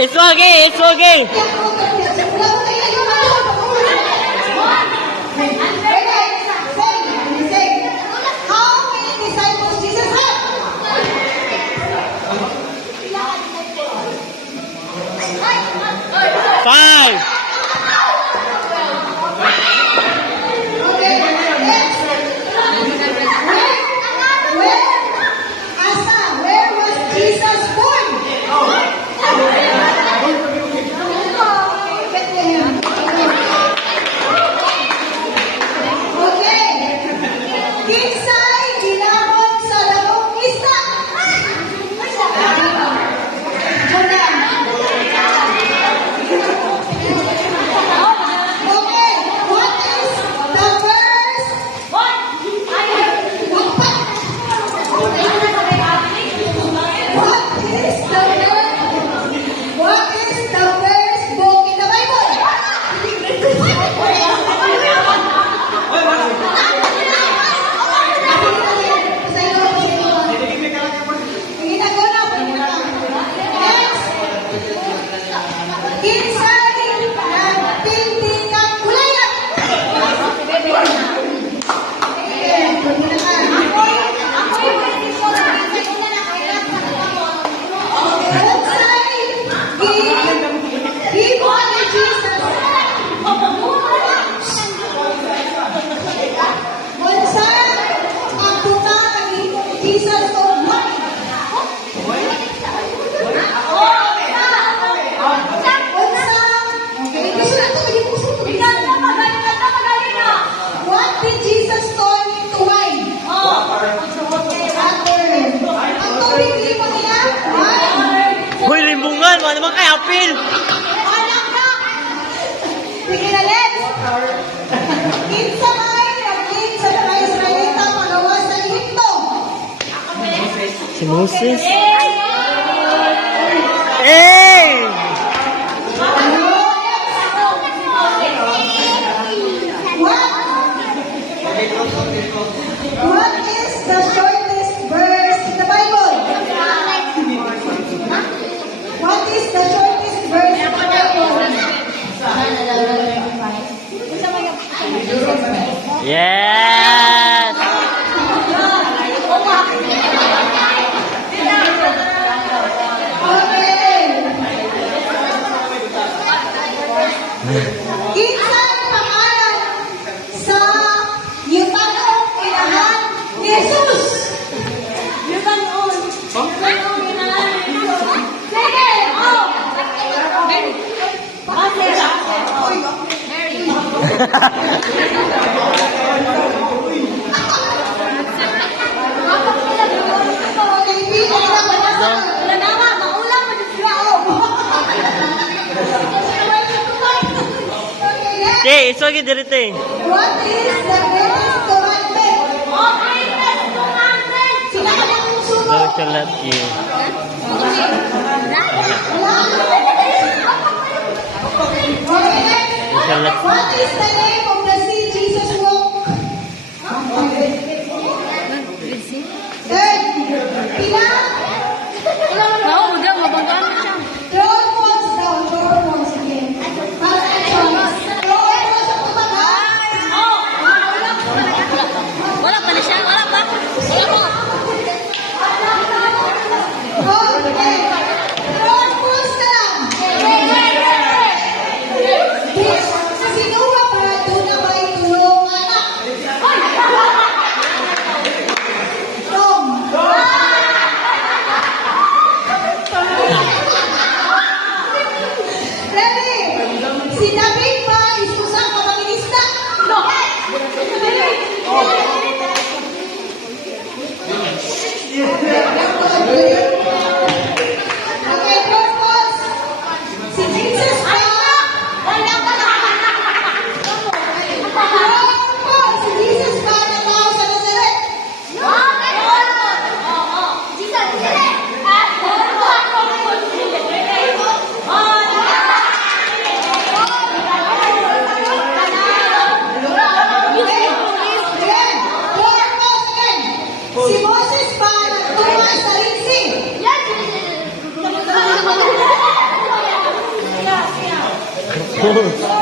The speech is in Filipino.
It's okay, it's okay. Five. Where was Jesus born? Okay. Kinsay ginamon sa labong isda? Okay. What is the first? What is the first book in the Bible? Next. Kinsay nagpinti kang kulayan? Gibbon ni Jesus. Unsa ang butang ni Jesus of money? What did Jesus turn into wine? Water. Ang tubig mo niya? Wine. Hoy, limbungan. Mga naman kay apil. Anak na! Sige na, let's! Kinsa may naging sa mga Israelita pagawas sa Ehipto? Si Moses. Hey! What is the shortest verse in the Bible? What is the shortest verse in the Bible? Yes! Okay. Kinsay pangalan sa yutanong inahan ni Jesus? Yutanong inahan ni Jesus? Sige! Oh! Okay, it's okay, direte. What is the greatest commandment? Sila ka lang sumo. Thou shalt not kill. What is the name of the sea Jesus walked? Third, pila? Throw balls down. Throw balls again. Throw balls sa tumaga. Wala pa na siya, wala pa. Okay. Throw balls na lang. Sino ba para doon na may tulong anak? Tom. Ready? Si David ba isusa ka manginista? No. Okay, purpose. Si Jesus ba? Purpose. Si Jesus ba na tao sa Nazaret? Oh.